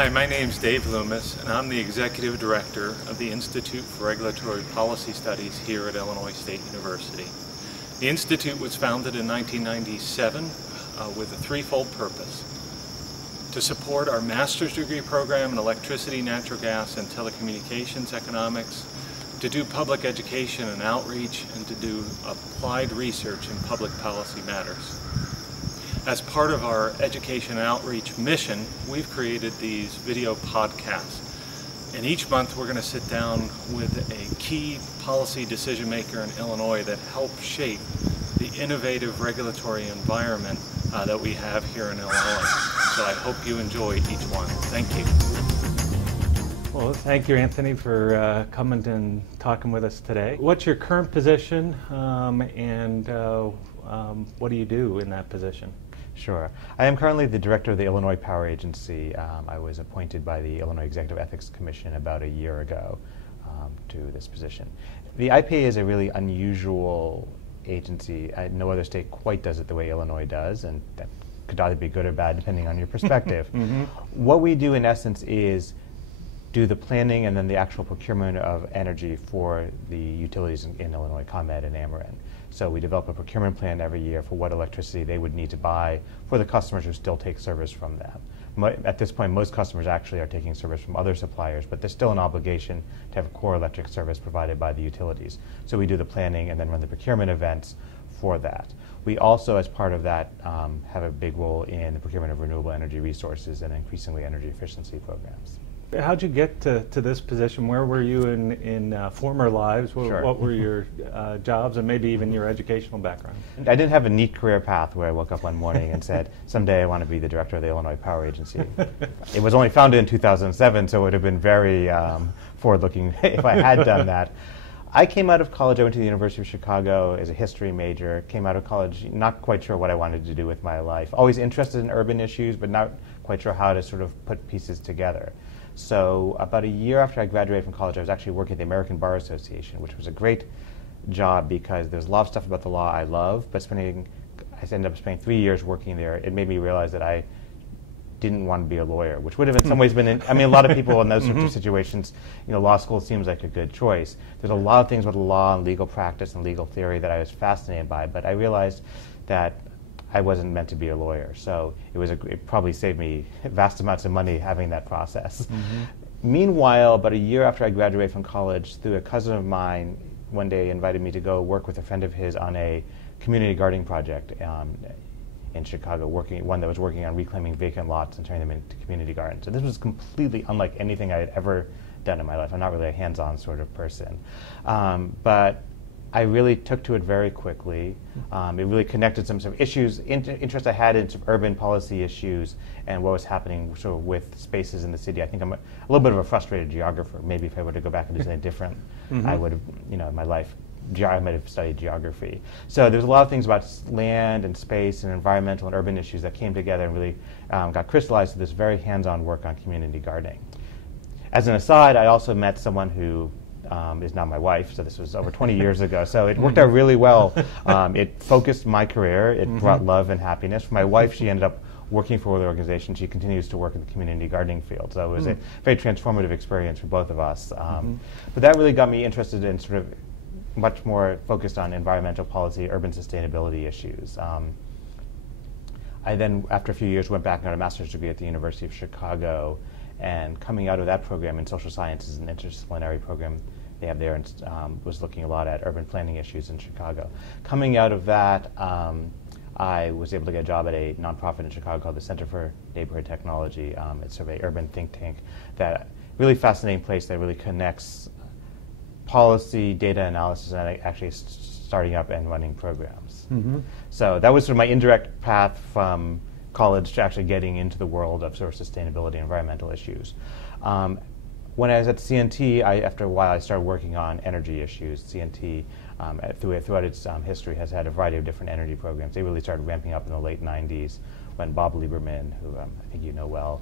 Hi, my name's Dave Loomis, and I'm the Executive Director of the Institute for Regulatory Policy Studies here at Illinois State University. The Institute was founded in 1997 with a threefold purpose: to support our master's degree program in electricity, natural gas, and telecommunications economics, to do public education and outreach, and to do applied research in public policy matters. As part of our education and outreach mission, we've created these video podcasts. And each month we're going to sit down with a key policy decision maker in Illinois that helps shape the innovative regulatory environment that we have here in Illinois. So I hope you enjoy each one. Thank you. Well, thank you, Anthony, for coming and talking with us today. What's your current position, and what do you do in that position? Sure. I am currently the director of the Illinois Power Agency. I was appointed by the Illinois Executive Ethics Commission about a year ago to this position. The IPA is a really unusual agency. No other state quite does it the way Illinois does, and that could either be good or bad depending on your perspective. What we do in essence is do the planning and then the actual procurement of energy for the utilities in Illinois, ComEd and Ameren. So we develop a procurement plan every year for what electricity they would need to buy for the customers who still take service from them. At this point, most customers actually are taking service from other suppliers, but there's still an obligation to have core electric service provided by the utilities. So we do the planning and then run the procurement events for that. We also, as part of that, have a big role in the procurement of renewable energy resources and increasingly energy efficiency programs. How'd you get to this position? Where were you in former lives? Sure. What were your jobs and maybe even your educational background? I didn't have a neat career path where I woke up one morning and said, someday I want to be the director of the Illinois Power Agency. It was only founded in 2007, so it would have been very forward-looking if I had done that. I came out of college, I went to the University of Chicago as a history major, came out of college not quite sure what I wanted to do with my life. Always interested in urban issues, but not quite sure how to sort of put pieces together. So about a year after I graduated from college, I was actually working at the American Bar Association, which was a great job because there's a lot of stuff about the law I love, but I ended up spending 3 years working there. It made me realize that I didn't want to be a lawyer, which would have in some ways been, a lot of people in those sorts of situations, law school seems like a good choice. There's a lot of things about law and legal practice and legal theory that I was fascinated by, but I realized that I wasn't meant to be a lawyer, so it probably saved me vast amounts of money having that process. Meanwhile, about a year after I graduated from college, through a cousin of mine, one day invited me to go work with a friend of his on a community gardening project in Chicago, one that was working on reclaiming vacant lots and turning them into community gardens. So this was completely unlike anything I had ever done in my life. I'm not really a hands-on sort of person. But I really took to it very quickly. It really connected some issues, interest I had in some urban policy issues and what was happening sort of with spaces in the city. I think I'm a little bit of a frustrated geographer. Maybe if I were to go back and do something different, I would have, in my life, I might have studied geography. So there's a lot of things about land and space and environmental and urban issues that came together and really got crystallized to this very hands-on work on community gardening. As an aside, I also met someone who is now my wife, so this was over 20 years ago. So it worked out really well. It focused my career. It brought love and happiness. For my wife, she ended up working for the organization. She continues to work in the community gardening field. So it was a very transformative experience for both of us. But that really got me interested in sort of much more focused on environmental policy, urban sustainability issues. I then, after a few years, went back and got a master's degree at the University of Chicago. And coming out of that program in social sciences, an interdisciplinary program they have there, and was looking a lot at urban planning issues in Chicago. Coming out of that, I was able to get a job at a nonprofit in Chicago called the Center for Neighborhood Technology. It's sort of an urban think tank, that really fascinating place that really connects policy, data analysis, and actually starting up and running programs. So that was sort of my indirect path from college to actually getting into the world of sort of sustainability and environmental issues. When I was at CNT, after a while, I started working on energy issues. CNT, throughout its history, has had a variety of different energy programs. They really started ramping up in the late 90s when Bob Lieberman, who I think you know well,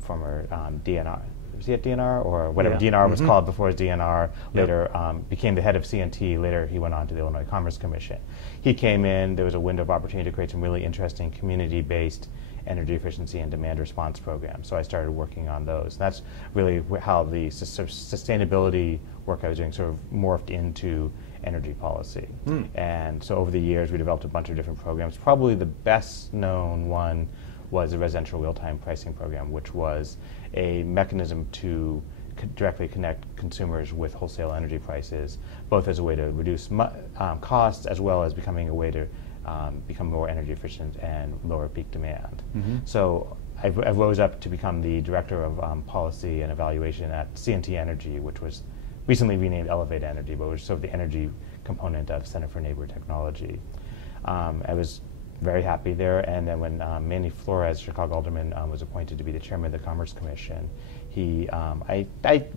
former DNR, was he at DNR or whatever DNR was called before his DNR, later became the head of CNT. Later he went on to the Illinois Commerce Commission. He came in, there was a window of opportunity to create some really interesting community-based energy efficiency and demand response programs. So I started working on those. And that's really how the sort of sustainability work I was doing sort of morphed into energy policy. And so over the years, we developed a bunch of different programs. Probably the best known one was the residential real-time pricing program, which was a mechanism to directly connect consumers with wholesale energy prices, both as a way to reduce costs as well as becoming a way to become more energy efficient and lower peak demand. So I rose up to become the director of policy and evaluation at CNT Energy, which was recently renamed Elevate Energy, but was sort of the energy component of Center for Neighbor Technology. I was very happy there, and then when Manny Flores, Chicago alderman, was appointed to be the chairman of the Commerce Commission,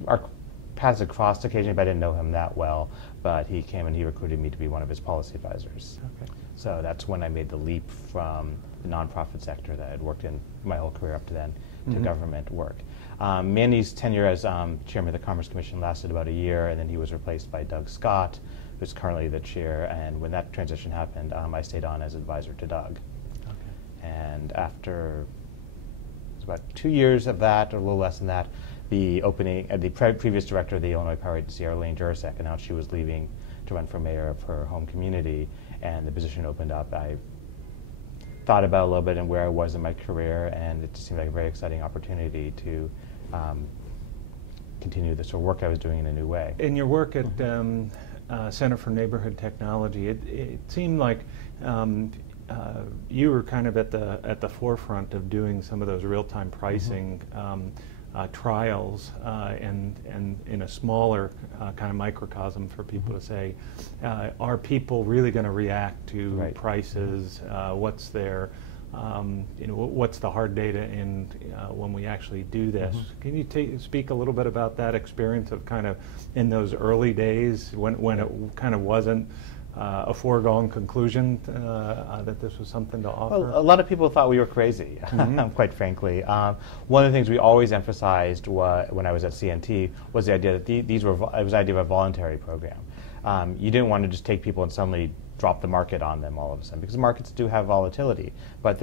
our paths crossed occasionally, but I didn't know him that well, but he came and he recruited me to be one of his policy advisors. Okay. So that's when I made the leap from the nonprofit sector that I'd worked in my whole career up to then to government work. Manny's tenure as chairman of the Commerce Commission lasted about a year, and then he was replaced by Doug Scott, who's currently the chair, and when that transition happened, I stayed on as advisor to Doug. Okay. And after about 2 years of that, or a little less than that, the previous director of the Illinois Power Agency, Arlene Jurasek, announced she was leaving to run for mayor of her home community, and the position opened up. I thought about a little bit and where I was in my career, and it just seemed like a very exciting opportunity to continue the sort of work I was doing in a new way. In your work at Center for Neighborhood Technology, it seemed like you were kind of at the forefront of doing some of those real-time pricing trials, and in a smaller kind of microcosm for people to say, are people really going to react to prices? What's their what's the hard data in when we actually do this? Can you speak a little bit about that experience of kind of in those early days when it kind of wasn't a foregone conclusion that this was something to offer? Well, a lot of people thought we were crazy, quite frankly. One of the things we always emphasized when I was at CNT was the idea that it was the idea of a voluntary program. You didn't want to just take people and suddenly drop the market on them all of a sudden, because markets do have volatility, but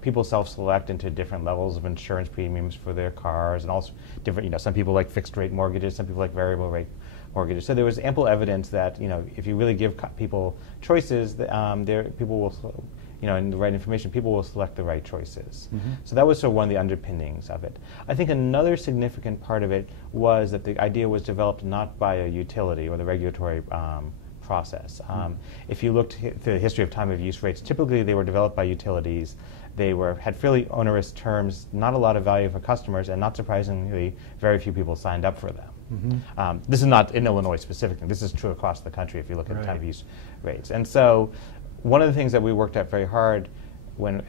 people self-select into different levels of insurance premiums for their cars, and also different, some people like fixed rate mortgages, some people like variable rate mortgages. So there was ample evidence that, if you really give people choices, people will, and the right information, people will select the right choices. So that was sort of one of the underpinnings of it. I think another significant part of it was that the idea was developed not by a utility or the regulatory process. If you looked through the history of time of use rates, typically they were developed by utilities. They had fairly onerous terms, not a lot of value for customers, and not surprisingly, very few people signed up for them. This is not in Illinois specifically. This is true across the country if you look at time of use rates. And so one of the things that we worked at very hard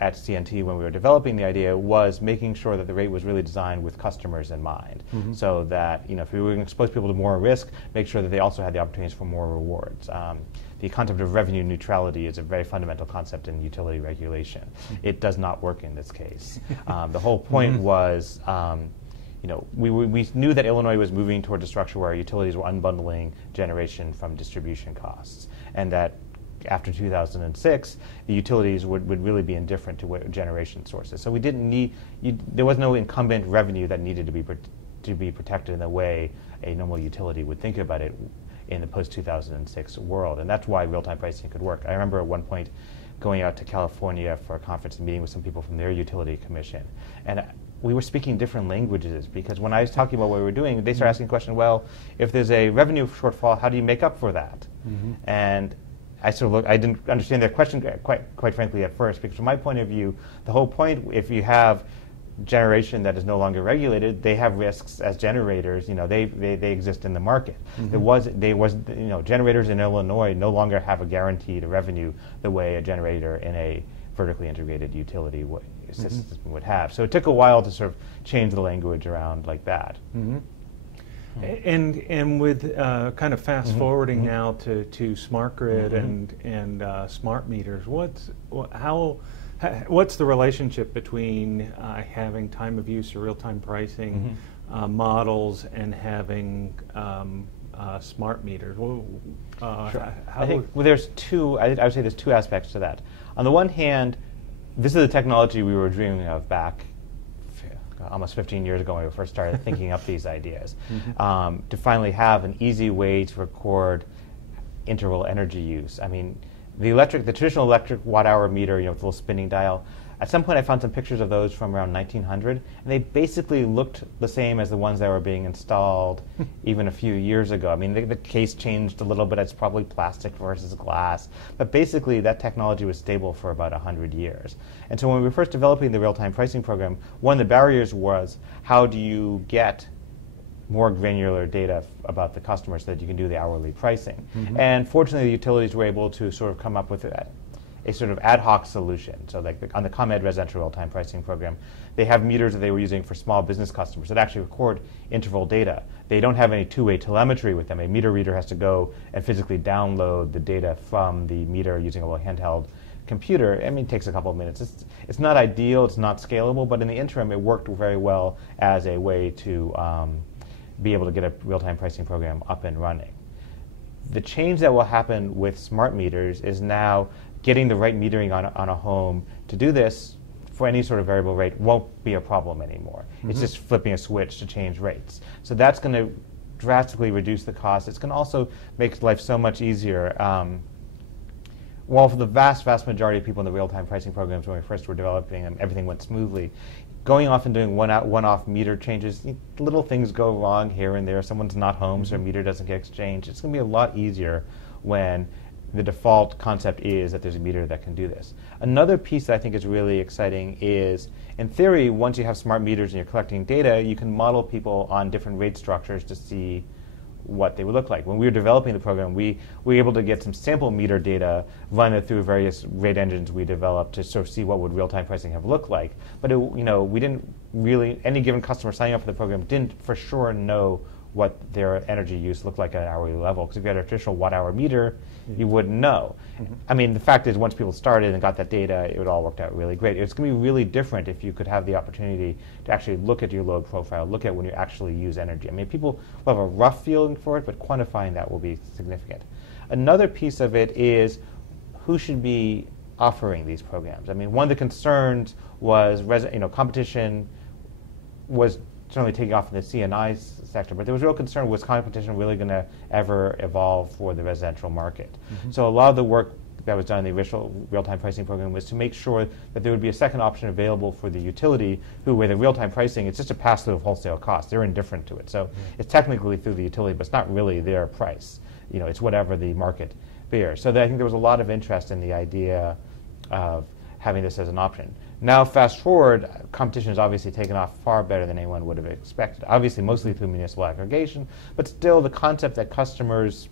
at CNT when we were developing the idea was making sure that the rate was really designed with customers in mind, so that if we were going to expose people to more risk, make sure that they also had the opportunities for more rewards. The concept of revenue neutrality is a very fundamental concept in utility regulation. It does not work in this case. The whole point was, we knew that Illinois was moving toward a structure where utilities were unbundling generation from distribution costs, and that after 2006, the utilities would really be indifferent to what generation sources. So we didn't need, there was no incumbent revenue that needed to be protected in the way a normal utility would think about it in the post-2006 world. And that's why real-time pricing could work. I remember at one point going out to California for a conference and meeting with some people from their utility commission. And we were speaking different languages, because when I was talking about what we were doing, they started asking the question, well, if there's a revenue shortfall, how do you make up for that? And I didn't understand their question quite frankly at first, because from my point of view, the whole point, if you have generation that is no longer regulated, they have risks as generators. They exist in the market. Generators in Illinois no longer have a guaranteed revenue the way a generator in a vertically integrated utility system would have. So it took a while to sort of change the language around like that. And with kind of fast forwarding now to smart grid and smart meters, what's the relationship between having time of use or real-time pricing models and having smart meters? Sure. I think there's I would say there's two aspects to that. On the one hand, this is the technology we were dreaming of back almost 15 years ago when we first started thinking up these ideas, to finally have an easy way to record interval energy use. I mean, the traditional electric watt-hour meter, with a little spinning dial, at some point I found some pictures of those from around 1900, and they basically looked the same as the ones that were being installed even a few years ago. I mean, the case changed a little bit. It's probably plastic versus glass. But basically, that technology was stable for about 100 years. And so when we were first developing the real-time pricing program, one of the barriers was, how do you get more granular data about the customer so that you can do the hourly pricing? And fortunately, the utilities were able to sort of come up with a sort of ad hoc solution. So like on the ComEd residential real-time pricing program, they have meters that they were using for small business customers that actually record interval data. They don't have any two-way telemetry with them. A meter reader has to go and physically download the data from the meter using a little handheld computer. I mean, it takes a couple of minutes. It's not ideal, it's not scalable, but in the interim, it worked very well as a way to be able to get a real-time pricing program up and running. The change that will happen with smart meters is now getting the right metering on a home to do this for any sort of variable rate won't be a problem anymore. It's just flipping a switch to change rates. So that's going to drastically reduce the cost. It's going to also make life so much easier. While for the vast majority of people in the real-time pricing programs when we first were developing them, everything went smoothly. Going off and doing one-off meter changes, little things go wrong here and there. Someone's not home, so a meter doesn't get exchanged. It's going to be a lot easier when the default concept is that there's a meter that can do this. Another piece that I think is really exciting is, in theory, once you have smart meters and you're collecting data, you can model people on different rate structures to see what they would look like. When we were developing the program, we were able to get some sample meter data, run it through various rate engines we developed to sort of see what would real-time pricing have looked like. But we didn't really, any given customer signing up for the program didn't for sure know what their energy use looked like at an hourly level. Because if you had a traditional watt-hour meter, you wouldn't know. I mean, the fact is, once people started and got that data, it all worked out really great. It's going to be really different if you could have the opportunity to actually look at your load profile, look at when you actually use energy. I mean, people will have a rough feeling for it, but quantifying that will be significant. Another piece of it is who should be offering these programs. I mean, one of the concerns was competition was certainly taking off in the C&I sector, but there was real concern, was competition really going to ever evolve for the residential market? So a lot of the work that was done in the original real-time pricing program was to make sure that there would be a second option available for the utility, who, with the real-time pricing, it's just a pass-through of wholesale costs. They're indifferent to it. So it's technically through the utility, but it's not really their price. It's whatever the market bears. So I think there was a lot of interest in the idea of having this as an option. Now, fast forward, competition has obviously taken off far better than anyone would have expected. Obviously, mostly through municipal aggregation, but still the concept that customers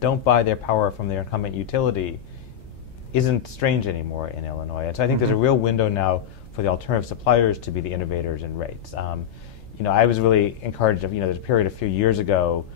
don't buy their power from their incumbent utility isn't strange anymore in Illinois. And so I think there's a real window now for the alternative suppliers to be the innovators in rates. I was really encouraged. There's a period a few years ago.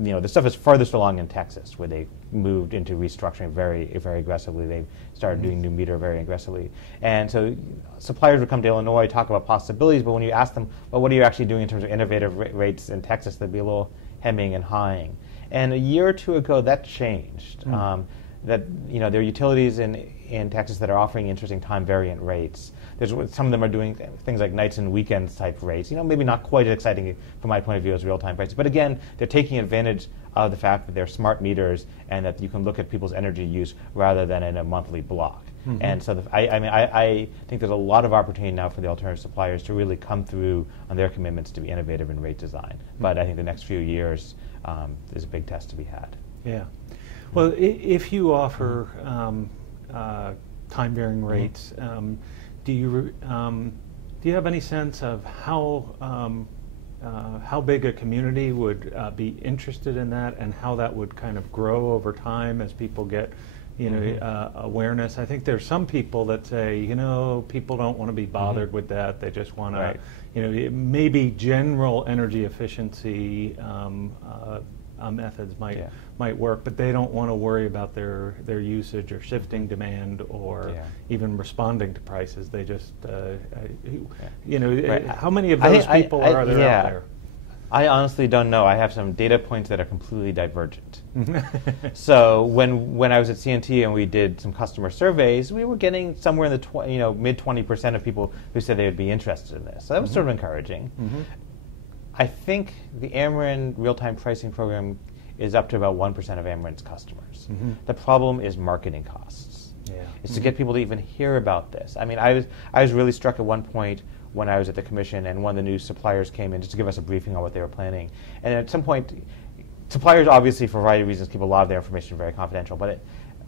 The stuff is farthest along in Texas, where they moved into restructuring very, very aggressively. They started doing new meter very aggressively. And so suppliers would come to Illinois, talk about possibilities, but when you ask them, well, what are you actually doing in terms of innovative rates in Texas, they'd be a little hemming and hawing. And a year or two ago, that changed. There are utilities in Texas that are offering interesting time variant rates. Some of them are doing things like nights and weekends type rates. Maybe not quite as exciting from my point of view as real-time prices. But again, they're taking advantage of the fact that they're smart meters and that you can look at people's energy use rather than in a monthly block. And so I think there's a lot of opportunity now for the alternative suppliers to really come through on their commitments to be innovative in rate design. But I think the next few years there's a big test to be had. Yeah. Well, if you offer time varying rates, do you have any sense of how big a community would be interested in that, and how that would kind of grow over time as people get awareness? I think there's some people that say, people don't want to be bothered with that. They just want to, maybe general energy efficiency methods might work, but they don't want to worry about their usage or shifting demand or even responding to prices. They just, how many of those people are there out there? I honestly don't know. I have some data points that are completely divergent. So when I was at CNT and we did some customer surveys, we were getting somewhere in the mid 20% of people who said they would be interested in this. So that was sort of encouraging. I think the Ameren real-time pricing program is up to about 1% of Ameren's customers. The problem is marketing costs. It's to get people to even hear about this. I mean, I was really struck at one point when I was at the commission and one of the new suppliers came in just to give us a briefing on what they were planning. And at some point, suppliers obviously for a variety of reasons keep a lot of their information very confidential, but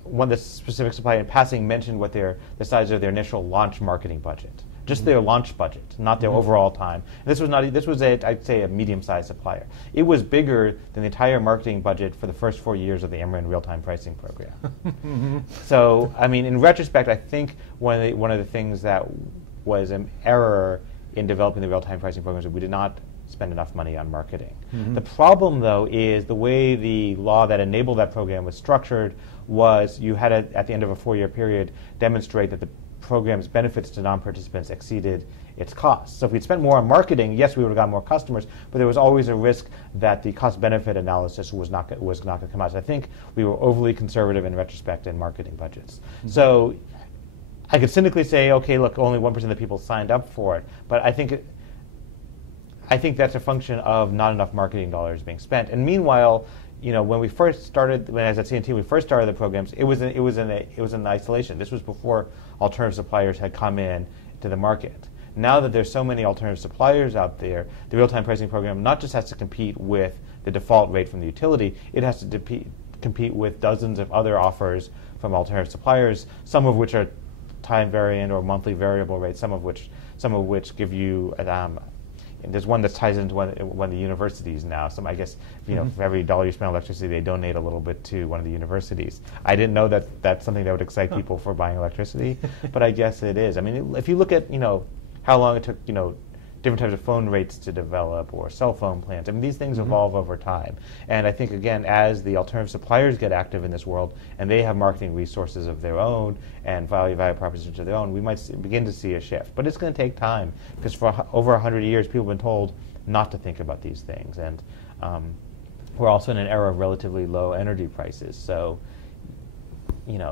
one of the specific suppliers in passing mentioned what the size of their initial launch marketing budget. Just their launch budget, not their overall time. And this was I'd say a medium-sized supplier. It was bigger than the entire marketing budget for the first 4 years of the Ameren real-time pricing program. So, I mean, in retrospect, I think one of the things that was an error in developing the real-time pricing programs is we did not spend enough money on marketing. The problem, though, is the way the law that enabled that program was structured was you had at the end of a 4-year period, demonstrate that the program's benefits to non-participants exceeded its costs. So if we'd spent more on marketing, yes, we would have got more customers, but there was always a risk that the cost-benefit analysis was not going to come out. So I think we were overly conservative in retrospect in marketing budgets. So I could cynically say, okay, look, only 1% of the people signed up for it, but I think that's a function of not enough marketing dollars being spent. And meanwhile, when I was at CNT, we first started the programs, it was in isolation. This was before alternative suppliers had come in to the market. Now that there's so many alternative suppliers out there, the real-time pricing program not just has to compete with the default rate from the utility, it has to compete with dozens of other offers from alternative suppliers, some of which are time variant or monthly variable rates, some of which give you there's one that ties into one of the universities now. So I guess for every dollar you spend on electricity, they donate a little bit to one of the universities. I didn't know that that's something that would excite people for buying electricity, but I guess it is. I mean, if you look at how long it took different types of phone rates to develop or cell phone plans, I mean these things evolve over time. And I think again, as the alternative suppliers get active in this world and they have marketing resources of their own and value propositions of their own, we might begin to see a shift. But it's going to take time because for over 100 years people have been told not to think about these things. And we're also in an era of relatively low energy prices. So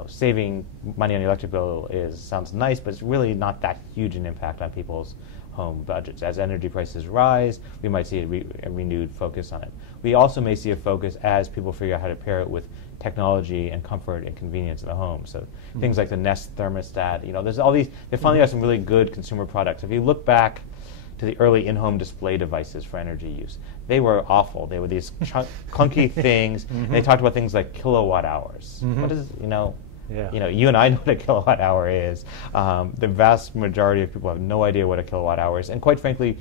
saving money on the electric bill sounds nice, but it's really not that huge an impact on people's home budgets. As energy prices rise, we might see a renewed focus on it. We also may see a focus as people figure out how to pair it with technology and comfort and convenience in the home. So things like the Nest thermostat, there's all these, they finally have some really good consumer products. If you look back to the early in-home display devices for energy use, they were awful. They were these clunky things, and they talked about things like kilowatt hours. What is, you and I know what a kilowatt hour is. The vast majority of people have no idea what a kilowatt hour is, and quite frankly,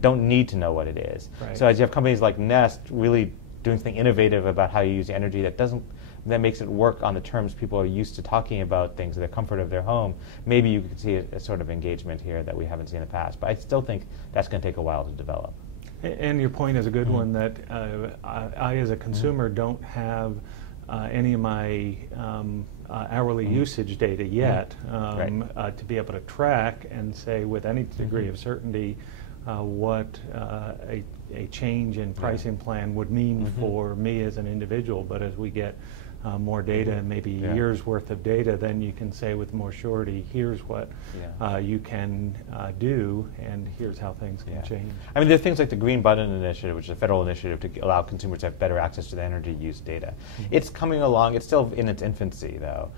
don't need to know what it is. Right. So as you have companies like Nest really doing something innovative about how you use energy that makes it work on the terms people are used to talking about things, the comfort of their home, maybe you could see a sort of engagement here that we haven't seen in the past. But I still think that's going to take a while to develop. And your point is a good one, that I as a consumer don't have any of my hourly usage data yet to be able to track and say with any degree of certainty what a change in pricing plan would mean for me as an individual. But as we get more data, and maybe years worth of data, then you can say with more surety, here's what you can do, and here's how things can change. I mean, there are things like the Green Button Initiative, which is a federal initiative to allow consumers to have better access to the energy use data. It's coming along. It's still in its infancy, though.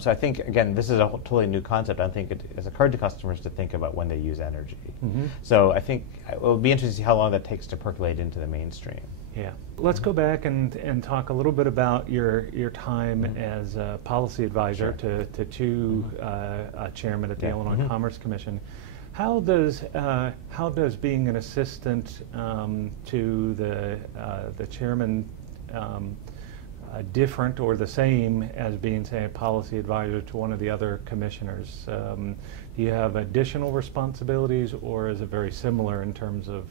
So I think, again, this is a totally new concept. I think it has occurred to customers to think about when they use energy. So I think it will be interesting to see how long that takes to percolate into the mainstream. Yeah. Let's go back and talk a little bit about your time as a policy advisor to two chairmen at the Illinois Commerce Commission. How does being an assistant to the chairman different or the same as being, say, a policy advisor to one of the other commissioners? Do you have additional responsibilities, or is it very similar in terms of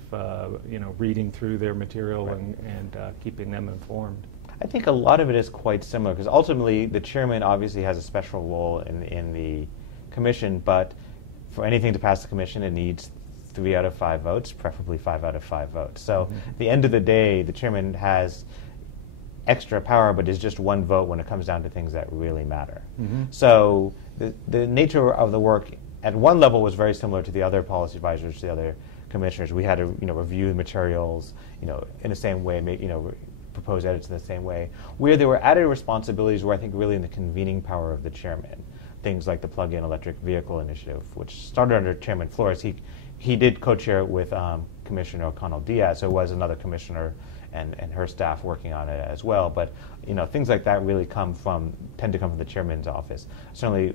reading through their material and keeping them informed? I think a lot of it is quite similar, because ultimately the chairman obviously has a special role in the commission, but for anything to pass the commission, it needs 3 out of 5 votes, preferably 5 out of 5 votes. So at the end of the day, the chairman has extra power, but is just one vote when it comes down to things that really matter. So the nature of the work at one level was very similar to the other policy advisors, to the other commissioners. We had to review the materials in the same way, propose edits in the same way. Where there were added responsibilities were, I think, really in the convening power of the chairman. Things like the plug-in electric vehicle initiative, which started under Chairman Flores. He did co-chair it with Commissioner O'Connell-Diaz, so it was another commissioner and her staff working on it as well. But things like that really tend to come from the chairman's office. Certainly,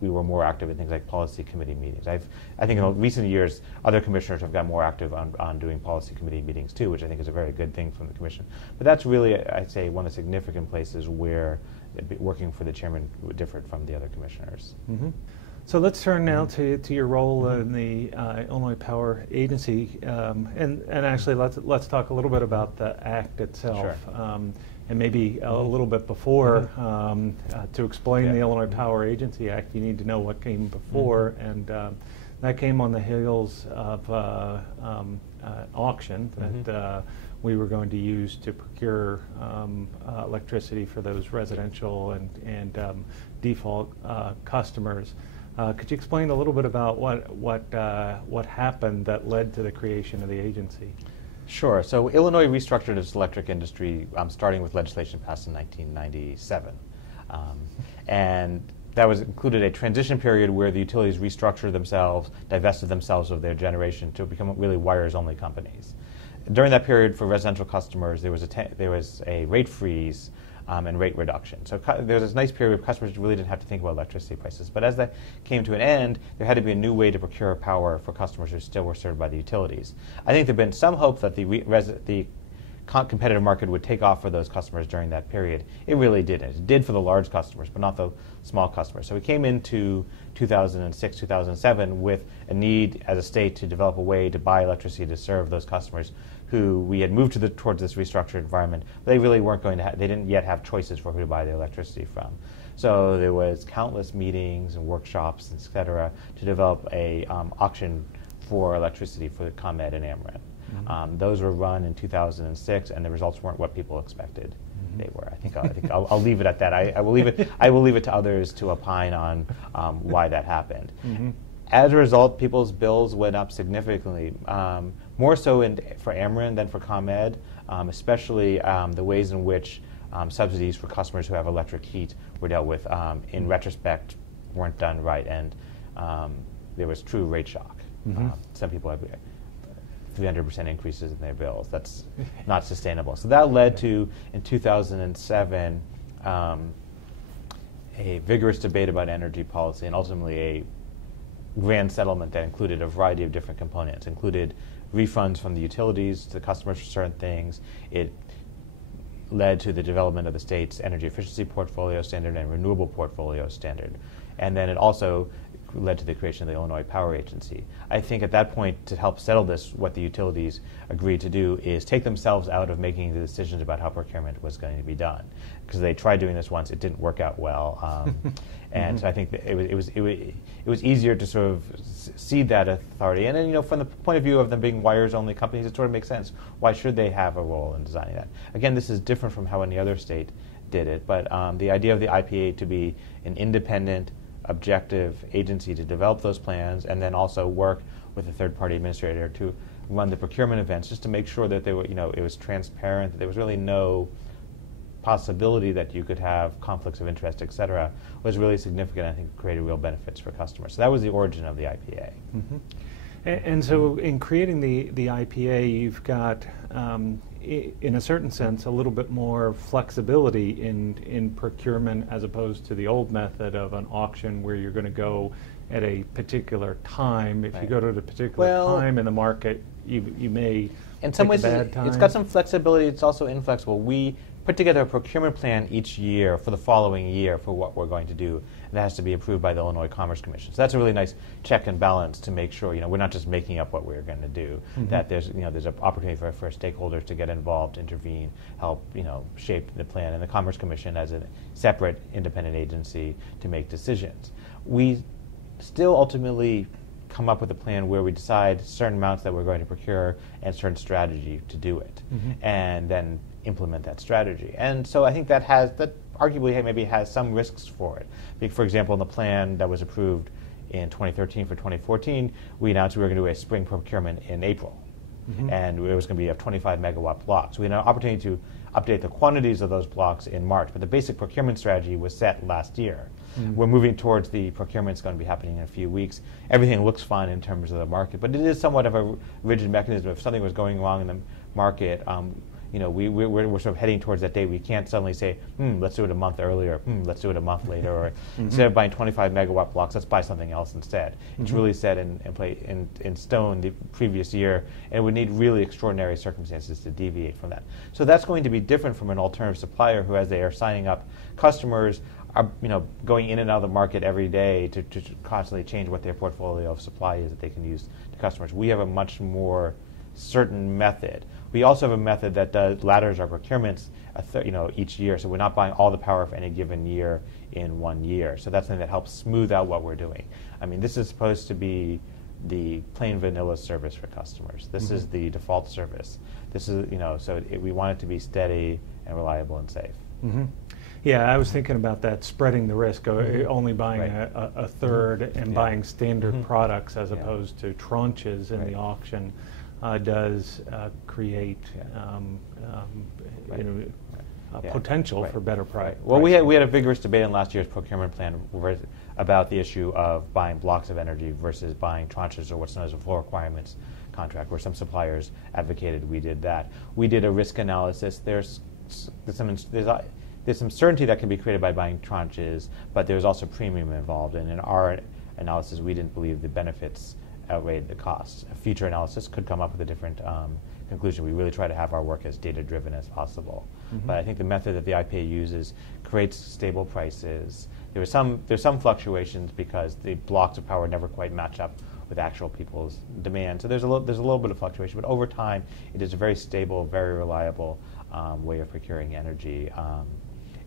we were more active in things like policy committee meetings. I think in recent years, other commissioners have gotten more active on doing policy committee meetings too, which I think is a very good thing from the commission. But that's really, I'd say, one of the significant places where working for the chairman differed from the other commissioners. So let's turn now to your role in the Illinois Power Agency, and actually let's talk a little bit about the Act itself, and maybe a little bit before. To explain the Illinois Power Agency Act, you need to know what came before, and that came on the heels of an auction that we were going to use to procure electricity for those residential and default customers. Could you explain a little bit about what happened that led to the creation of the agency? Sure. So Illinois restructured its electric industry, starting with legislation passed in 1997, and that included a transition period where the utilities restructured themselves, divested themselves of their generation to become really wires-only companies. During that period, for residential customers, there was a rate freeze and rate reduction. So there was this nice period where customers really didn't have to think about electricity prices. But as that came to an end, there had to be a new way to procure power for customers who still were served by the utilities. I think there had been some hope that the competitive market would take off for those customers during that period. It really didn't. It did for the large customers, but not the small customers. So we came into 2006, 2007 with a need as a state to develop a way to buy electricity to serve those customers who we had moved towards this restructured environment. But they really weren't going to they didn't yet have choices for who to buy the electricity from. So there was countless meetings and workshops, et cetera, to develop a auction for electricity for ComEd and Ameren. Those were run in 2006, and the results weren't what people expected they were. I think I'll leave it at that. I will leave it to others to opine on why that happened. As a result, people's bills went up significantly, more so for Ameren than for ComEd, especially the ways in which subsidies for customers who have electric heat were dealt with. In retrospect, weren't done right, and there was true rate shock. Some people have 300% increases in their bills. That's not sustainable. So that led to, in 2007, a vigorous debate about energy policy, and ultimately a grand settlement that included a variety of different components. It included refunds from the utilities to the customers for certain things. It led to the development of the state's energy efficiency portfolio standard and renewable portfolio standard. And then it also led to the creation of the Illinois Power Agency. I think at that point, to help settle this, what the utilities agreed to do is take themselves out of making the decisions about how procurement was going to be done. Because they tried doing this once, it didn't work out well. And so I think that it was easier to sort of cede that authority. And then, from the point of view of them being wires-only companies, it sort of makes sense. Why should they have a role in designing that? Again, this is different from how any other state did it. But the idea of the IPA to be an independent, objective agency to develop those plans, and then also work with a third-party administrator to run the procurement events, just to make sure that they were, it was transparent, that there was really no possibility that you could have conflicts of interest, et cetera, was really significant. I think created real benefits for customers. So that was the origin of the IPA. And so in creating the IPA, you've got, in a certain sense, a little bit more flexibility in procurement as opposed to the old method of an auction where you're going to go at a particular time. If you go to a particular time in the market, you may in some ways, bad time. It's got some flexibility. It's also inflexible. We put together a procurement plan each year for the following year for what we're going to do, and that has to be approved by the Illinois Commerce Commission. So that's a really nice check and balance to make sure we're not just making up what we're going to do. That there's an opportunity for stakeholders to get involved, intervene, help shape the plan, and the Commerce Commission as a separate independent agency to make decisions. We still ultimately come up with a plan where we decide certain amounts that we're going to procure and certain strategy to do it, and then implement that strategy. And so I think that arguably maybe has some risks for it. I think, for example, in the plan that was approved in 2013 for 2014, we announced we were going to do a spring procurement in April. And it was going to be a 25 megawatt block. So we had an opportunity to update the quantities of those blocks in March, but the basic procurement strategy was set last year. We're moving towards the procurement. It's going to be happening in a few weeks. Everything looks fine in terms of the market, but it is somewhat of a rigid mechanism. If something was going wrong in the market, we're sort of heading towards that date. We can't suddenly say, let's do it a month earlier, let's do it a month later, or instead of buying 25 megawatt blocks, let's buy something else instead. It's really set in stone the previous year, and it would need really extraordinary circumstances to deviate from that. So that's going to be different from an alternative supplier who, as they are signing up customers, are going in and out of the market every day to constantly change what their portfolio of supply is that they can use to customers. We have a much more certain method. We also have a method that ladders our procurements each year, so we're not buying all the power for any given year in 1 year. So that's something that helps smooth out what we're doing. I mean, this is supposed to be the plain vanilla service for customers. This is the default service. This is, we want it to be steady and reliable and safe. Yeah, I was thinking about that, spreading the risk, only buying a third and buying standard products as opposed to tranches in the auction. Does create potential for better price. Well, we had a vigorous debate in last year's procurement plan about the issue of buying blocks of energy versus buying tranches, or what's known as a floor requirements contract, where some suppliers advocated we did that. We did a risk analysis. There's some certainty that can be created by buying tranches, but there's also premium involved. And in our analysis, we didn't believe the benefits outweighed the costs. A future analysis could come up with a different conclusion. We really try to have our work as data-driven as possible. But I think the method that the IPA uses creates stable prices. There's some fluctuations because the blocks of power never quite match up with actual people's demand. So there's a little bit of fluctuation, but over time, it is a very stable, very reliable way of procuring energy,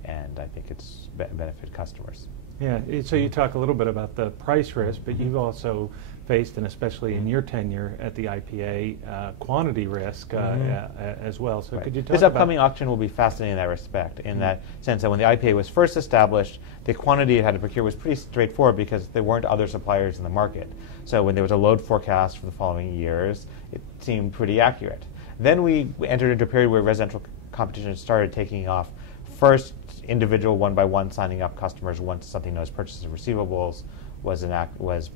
and I think it's benefit customers. Yeah, so you talk a little bit about the price risk, but you've also faced, and especially in your tenure at the IPA, quantity risk as well. So could you talk about... This upcoming auction will be fascinating in that respect, in that sense that when the IPA was first established, the quantity it had to procure was pretty straightforward because there weren't other suppliers in the market. So when there was a load forecast for the following years, it seemed pretty accurate. Then we entered into a period where residential competition started taking off. First, individual one-by-one signing up customers once something known as purchase of receivables was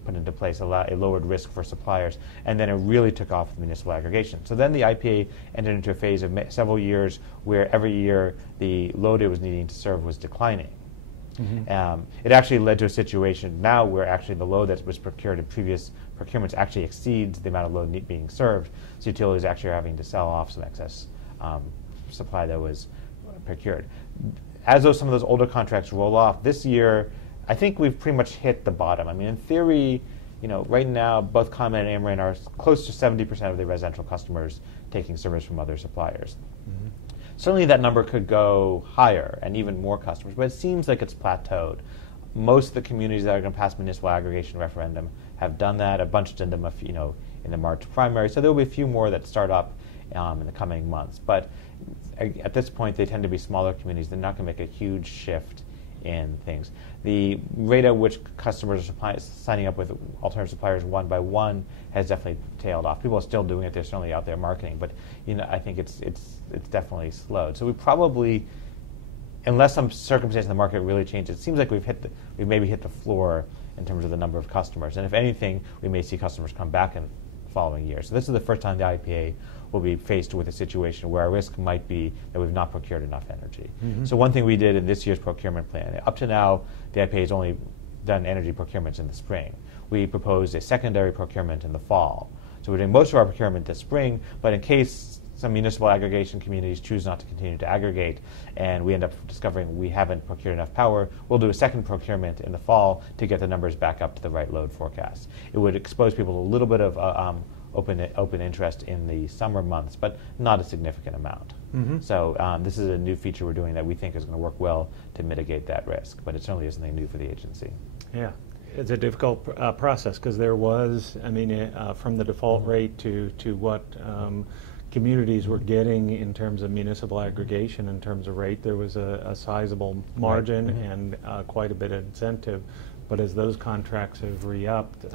put into place, a lowered risk for suppliers, and then it really took off with municipal aggregation. So then the IPA entered into a phase of several years where every year the load it was needing to serve was declining. It actually led to a situation now where actually the load that was procured in previous procurements actually exceeds the amount of load being served, so utilities actually are having to sell off some excess supply that was procured. As some of those older contracts roll off this year, I think we've pretty much hit the bottom. I mean, in theory, right now, both ComEd and Ameren are close to 70% of the residential customers taking service from other suppliers. Certainly that number could go higher and even more customers, but it seems like it's plateaued. Most of the communities that are going to pass municipal aggregation referendum have done that. A bunch did them, in the March primary, so there will be a few more that start up in the coming months. But at this point, they tend to be smaller communities. They're not going to make a huge shift in things. The rate at which customers are signing up with alternative suppliers one by one has definitely tailed off. People are still doing it. They're certainly out there marketing, but I think it's definitely slowed. So we probably, unless some circumstance in the market really changes, it seems like we've maybe hit the floor in terms of the number of customers. And if anything, we may see customers come back in the following year. So this is the first time the IPA will be faced with a situation where our risk might be that we've not procured enough energy. So one thing we did in this year's procurement plan, up to now, the IPA has only done energy procurements in the spring. We proposed a secondary procurement in the fall. So we're doing most of our procurement this spring, but in case some municipal aggregation communities choose not to continue to aggregate and we end up discovering we haven't procured enough power, we'll do a second procurement in the fall to get the numbers back up to the right load forecast. It would expose people to a little bit of open interest in the summer months, but not a significant amount. So this is a new feature we're doing that we think is going to work well to mitigate that risk, but it certainly is something new for the agency. Yeah. It's a difficult process because there was, I mean, from the default rate to what communities were getting in terms of municipal aggregation in terms of rate, there was a sizable margin and quite a bit of incentive. But as those contracts have re-upped,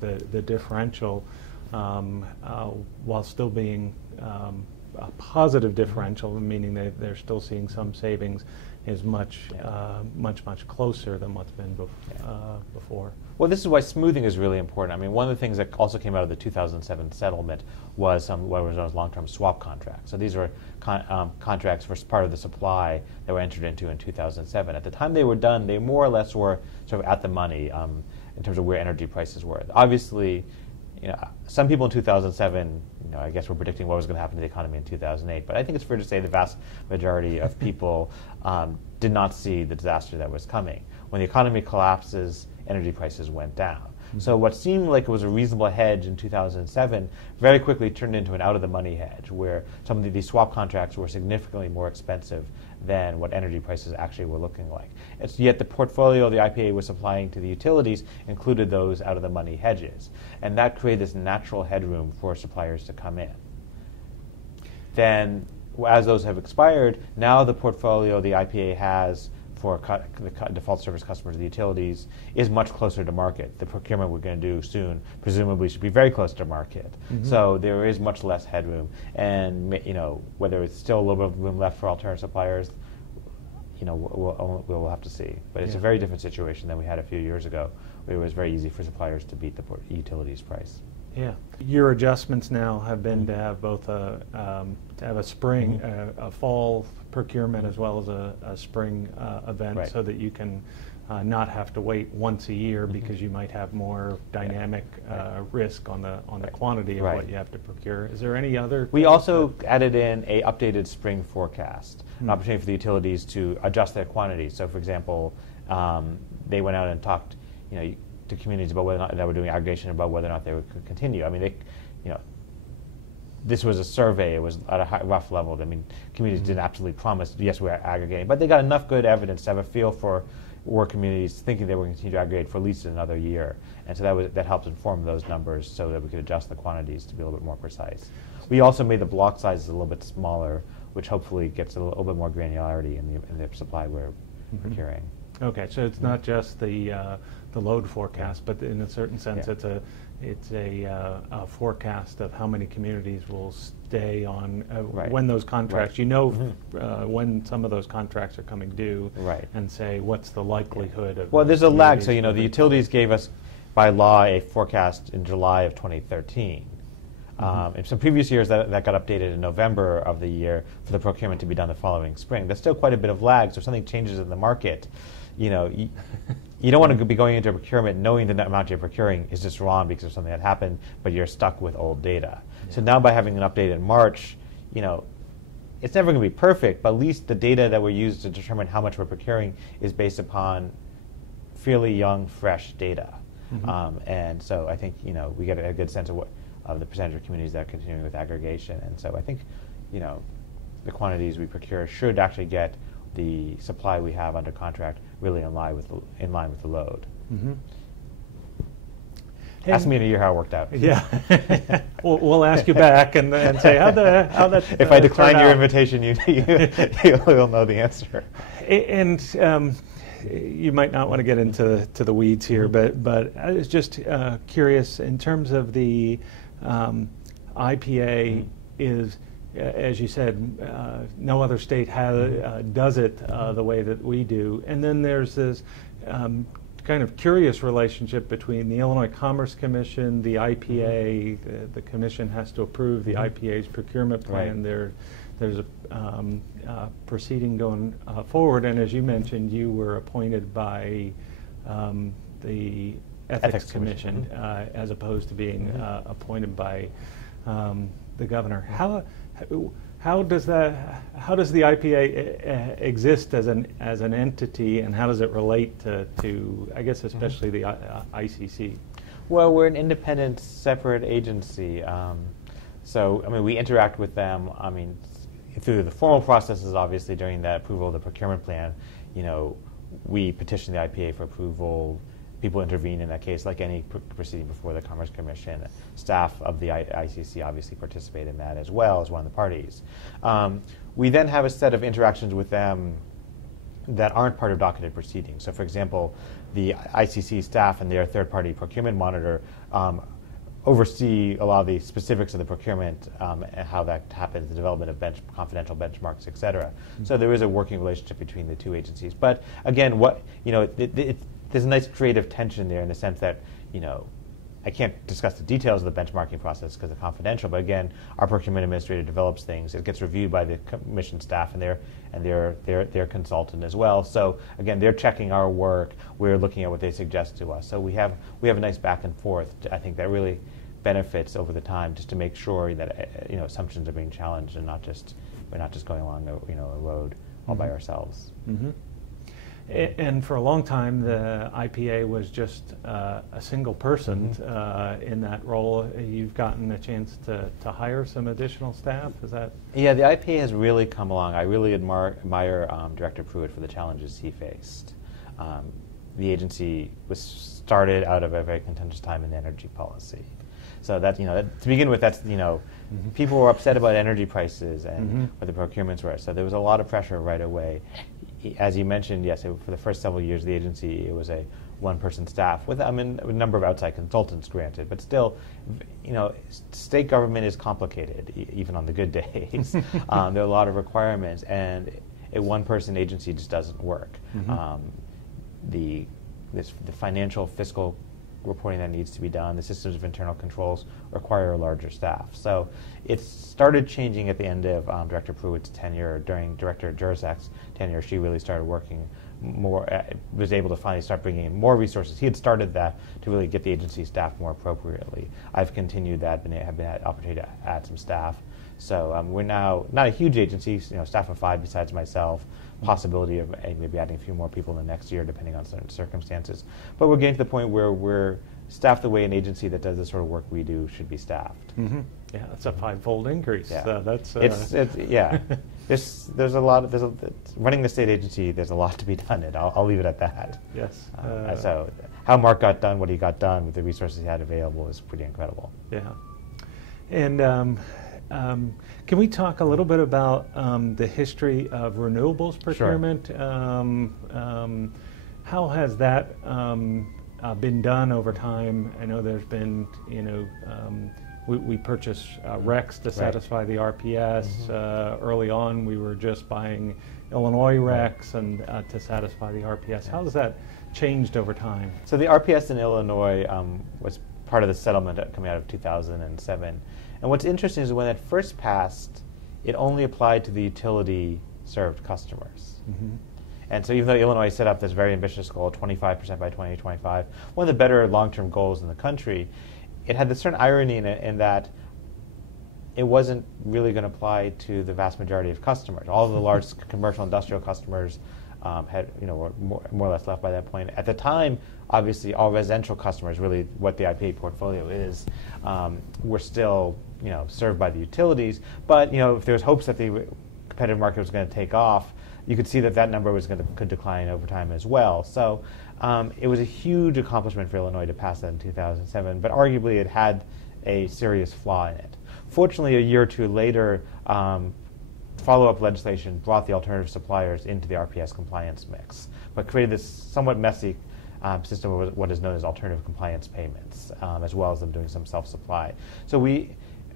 the differential, while still being a positive differential, meaning that they're still seeing some savings, is much closer than what's been before. Well, this is why smoothing is really important. I mean, one of the things that also came out of the 2007 settlement was what was known as long-term swap contracts. So these were contracts for part of the supply that were entered into in 2007. At the time they were done, they more or less were sort of at the money in terms of where energy prices were. Obviously, some people in 2007, I guess were predicting what was going to happen to the economy in 2008. But I think it's fair to say the vast majority of people did not see the disaster that was coming. When the economy collapses, energy prices went down. So what seemed like it was a reasonable hedge in 2007 very quickly turned into an out-of-the-money hedge, where some of these swap contracts were significantly more expensive than what energy prices actually were looking like. Yet the portfolio the IPA was supplying to the utilities included those out-of-the-money hedges, and that created this natural headroom for suppliers to come in. Then, as those have expired, now the portfolio the IPA has for the default service customers of the utilities is much closer to market. The procurement we're going to do soon presumably should be very close to market. So there is much less headroom. And whether it's still a little bit of room left for alternative suppliers, we'll have to see. But it's a very different situation than we had a few years ago, where it was very easy for suppliers to beat the utilities price. Yeah, your adjustments now have been to have both a spring, a fall procurement as well as a spring event, so that you can not have to wait once a year because you might have more dynamic risk on the quantity of what you have to procure. Is there any other? We also added in a updated spring forecast, an opportunity for the utilities to adjust their quantities. So, for example, they went out and talked, to communities about whether or not they were doing aggregation, about whether or not they would continue. I mean, this was a survey. It was at a rough level. I mean, communities didn't absolutely promise, yes, we're aggregating, but they got enough good evidence to have a feel for were communities thinking they were going to continue to aggregate for at least another year. And so that helps inform those numbers so that we could adjust the quantities to be a little bit more precise. We also made the block sizes a little bit smaller, which hopefully gets a little bit more granularity in the supply we're procuring. Okay, so it's not just the load forecast, but in a certain sense, it's a forecast of how many communities will stay on when those contracts. When some of those contracts are coming due, and say what's the likelihood of. Well, there's a lag. So the utilities gave us by law a forecast in July of 2013. In some previous years, that got updated in November of the year for the procurement to be done the following spring. There's still quite a bit of lag, so if something changes in the market, you don't want to be going into procurement knowing the amount you're procuring is just wrong because of something that happened, but you're stuck with old data. So now by having an update in March, it's never going to be perfect, but at least the data that we use to determine how much we're procuring is based upon fairly young, fresh data. And so I think we get a good sense of the percentage of communities that are continuing with aggregation. And so I think the quantities we procure should actually get the supply we have under contract really in line with the load. Ask me in a year how it worked out. Yeah, we'll ask you back and say how that. If I decline your invitation, you'll know the answer. And you might not want to get into the weeds here, but I was just curious in terms of the IPA is. As you said, no other state does it the way that we do. And then there's this kind of curious relationship between the Illinois Commerce Commission, the IPA. The commission has to approve the IPA's procurement plan. There's a proceeding going forward. And as you mentioned, you were appointed by the Ethics Commission as opposed to being appointed by the governor. How does the IPA exist as an entity, and how does it relate to I guess especially the ICC? Well, we're an independent, separate agency. So I mean, we interact with them. I mean, through the formal processes, obviously during the approval of the procurement plan, we petition the IPA for approval people intervene in that case, like any proceeding before the Commerce Commission. Staff of the ICC obviously participate in that as well as one of the parties. We then have a set of interactions with them that aren't part of docketed proceedings. So, for example, the ICC staff and their third-party procurement monitor oversee a lot of the specifics of the procurement and how that happens, the development of confidential benchmarks, et cetera. Mm-hmm. So there is a working relationship between the two agencies. But again, there's a nice creative tension there in the sense that, I can't discuss the details of the benchmarking process because they're confidential, but again, our procurement administrator develops things. It gets reviewed by the commission staff and their consultant as well. So again, they're checking our work. We're looking at what they suggest to us. So we have a nice back and forth. I think that really benefits over the time, just to make sure that assumptions are being challenged and we're not just going along a road all by ourselves. Mm-hmm. And for a long time, the IPA was just a single person in that role. You've gotten a chance to hire some additional staff. Is that? Yeah, the IPA has really come along. I really admire Director Pruitt for the challenges he faced. The agency was started out of a very contentious time in energy policy. So that, to begin with, that's, people were upset about energy prices and what the procurements were. So there was a lot of pressure right away. As you mentioned, yes, for the first several years, the agency, it was a one-person staff with a number of outside consultants, granted, but still, state government is complicated, even on the good days. There are a lot of requirements, and a one-person agency just doesn't work. The financial, fiscal reporting that needs to be done, the systems of internal controls require a larger staff. So it started changing at the end of Director Pruitt's tenure. During Director Jurzak's tenure, she really started working more, was able to finally start bringing in more resources. He had started that to really get the agency staffed more appropriately. I've continued that, have been had opportunity to add some staff. So we're now not a huge agency, staff of 5 besides myself. Possibility of maybe adding a few more people in the next year, depending on certain circumstances. But we're getting to the point where we're staffed the way an agency that does the sort of work we do should be staffed. Mm-hmm. Yeah, that's a 5-fold increase. Yeah. That's yeah. There's a lot of running the state agency. There's a lot to be done. I'll leave it at that. Yes. So how Mark got done what he got done with the resources he had available is pretty incredible. Yeah. And can we talk a little bit about the history of renewables procurement? Sure. How has that been done over time? I know there's been, we purchased RECs to satisfy the RPS. Early on, we were just buying Illinois RECs and to satisfy the RPS. How has that changed over time? So the RPS in Illinois was part of the settlement coming out of 2007. And what's interesting is when it first passed, it only applied to the utility-served customers. And so even though Illinois set up this very ambitious goal, 25% by 2025, one of the better long-term goals in the country, it had this certain irony in it in that it wasn't really going to apply to the vast majority of customers. All of the large commercial industrial customers were more or less left by that point. At the time, obviously, all residential customers, really what the IPA portfolio is, were still served by the utilities. But if there was hopes that the competitive market was going to take off, you could see that number could decline over time as well. So it was a huge accomplishment for Illinois to pass that in 2007, but arguably it had a serious flaw in it. Fortunately, a year or two later, follow-up legislation brought the alternative suppliers into the RPS compliance mix, but created this somewhat messy system of what is known as alternative compliance payments, as well as them doing some self-supply. So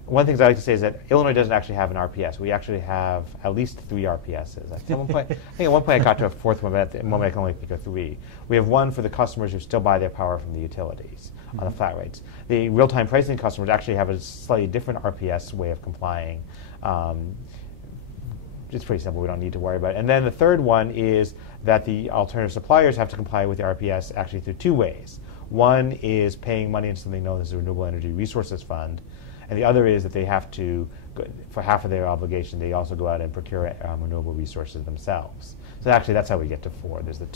one of the things I like to say is that Illinois doesn't actually have an RPS. We actually have at least 3 RPSs. I think at one point I got to a 4th one, but at the moment I can only think of 3. We have one for the customers who still buy their power from the utilities on the flat rates. The real-time pricing customers actually have a slightly different RPS way of complying. It's pretty simple. We don't need to worry about it. And then the third one is that the alternative suppliers have to comply with the RPS actually through 2 ways. One is paying money into something known as the Renewable Energy Resources Fund, and the other is that they have to, for half of their obligation, they also go out and procure renewable resources themselves. So actually, that's how we get to 4. There's the